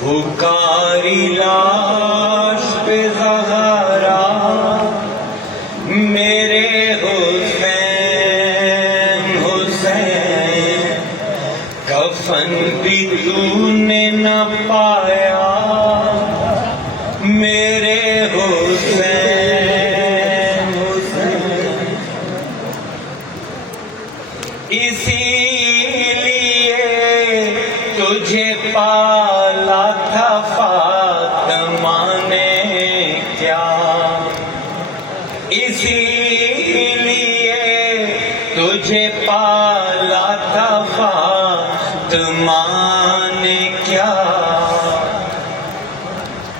پکاری لاش پہ زہرا میرے حسین حسین، کفن بھی تو نے نہ پایا میرے حسین حسین، اسی لیے تجھے پالا تھا فاطمہ نے کیا، اسی لیے تجھے پالا تھا فاطمہ نے کیا،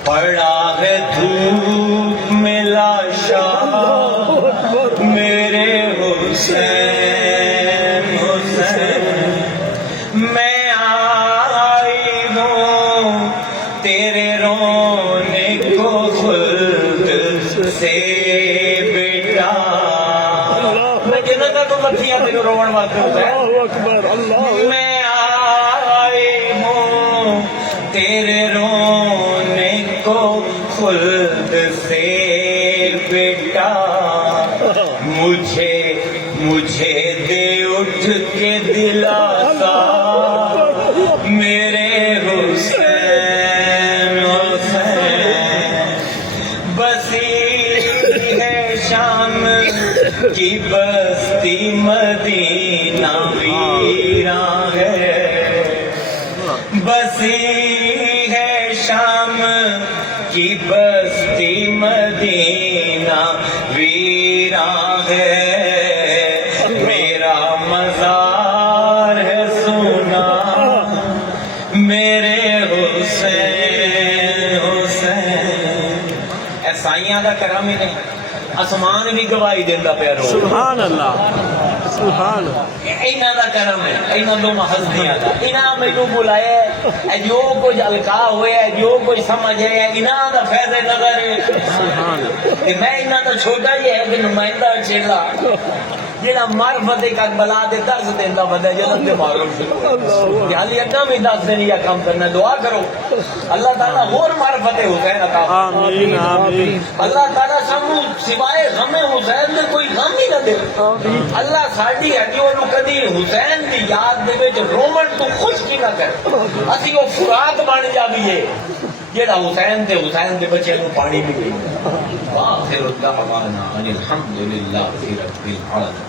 پڑا ہے دھوپ میں لاشا میرے حسین حسین، میں آئی ہوں تیرے رونے کو خلد سے بیٹا، میں جنت تو بتیا تیرے روان واسطے حسین، میں آئی ہوں تیرے رونے کو خلد سے بیٹا، مجھے دے اٹھ کے دلاسا میرے حسین حسین، بسی ہے شام کی بستی مدینہ ویراں ہے، بسی ہے شام کی بستی مدینہ ویراں ہے، میرا مزار ہے سونا میرے حسین حسین، اے سائیاں دا کرم ہی نہیں، آسمان بھی گواہی دینا پیا رو، سبحان اللہ سبحان اللہ، اینا دا کرم ہے، اینا دو ہستیاں دا، اینا مینوں بلایا ہے، جو کچھ القاء ہوئے ہے، جو کچھ سمجھ ہے، اینا دا فیض نظر ہے، میں اینا دا چھوٹا ہی ہے کہ نمائندہ چیلا جیڑا معرفت کا بلا دے درس دینا بندہ جنت دے معروف کہ حالی اڈا میں دس دن یا کام کرنا، دعا کرو اللہ تعالیٰ اور معرفت حسین عطا آمین آمین، اللہ تعالیٰ سانو سوائے غم حسین دے کوئی غم ہی نہ دے، اللہ ساڈی ہڈیوں نو کدی حسین دی یاد دے وچ رومن تو خوش کی نہ کرے، اسی وہ فرات بن جاویے جیڑا حسین دے بچے نو پانی بھی دے، واخر دعوانا ان الحمد للہ رب العالمین۔